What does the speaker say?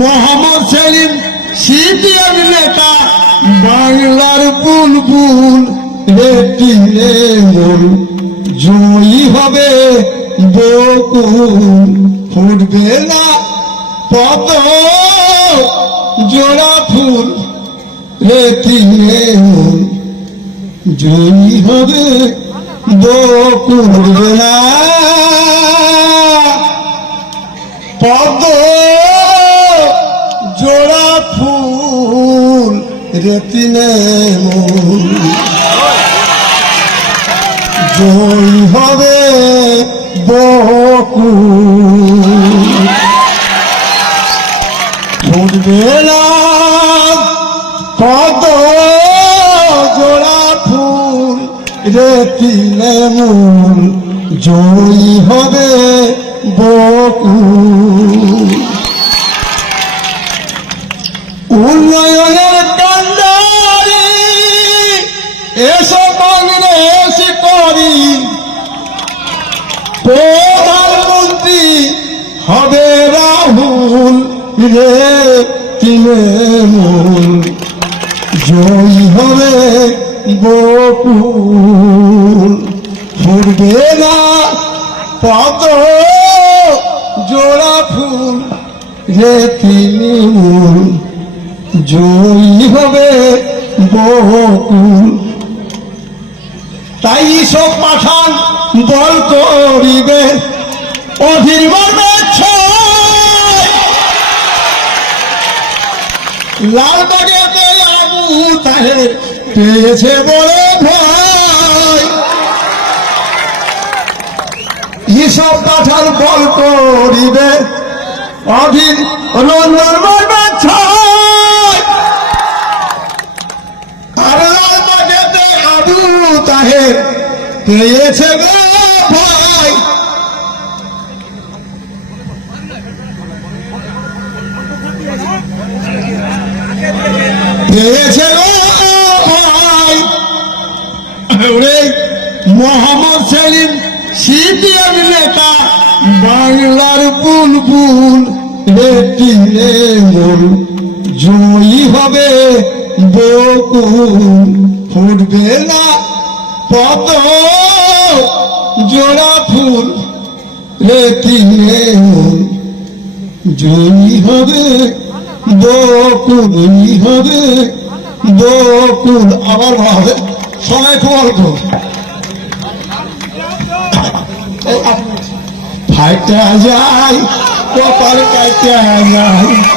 Mohammad Selim CPM নেতা, বাংলার বুলবুল রেটি মন জয়ী হবে বকুল। ফুটবে না পদ জোড়া ফুল রেটি মন জয়ী হবে বকুল। না পদ জোড়া ফুল রেতিনে জয় হবে বকুল কত জোড়া ফুল রেতিনে জয়ী হবে বকুল উন্নয়নের কান্ডারি এসব কংগ্রেস করি। প্রধানমন্ত্রী হবে রাহুল, রে তৃণমূল। জয়ী হবে বকুল ফুটবে না কত জোড়া ফুল, রে তৃণমূল। জয়ী হবে বকুল। তাই সব পাঠান বল করিবে। অভির্মানে লালবাগেতে আবু তাহের পেয়েছে বলে ভয়। ঈসব পাঠান বল করিবে। অধীর মর্মে ছয়। তাহের। পেয়েছে ভয় পেয়েছে ভাই। ওরে মোহাম্মদ সেলিম, সিপিএম নেতা, বাংলার বুলবুল রেটি মন জয়ী হবে বকুল। ফুটবে না পদ জোড়া ফুল মন জয়ী হবে, বকুল হবে, বকুল আবার হবে। সময় খুব অল্প। ফাইটা যায়, কপাল কাটা যায়।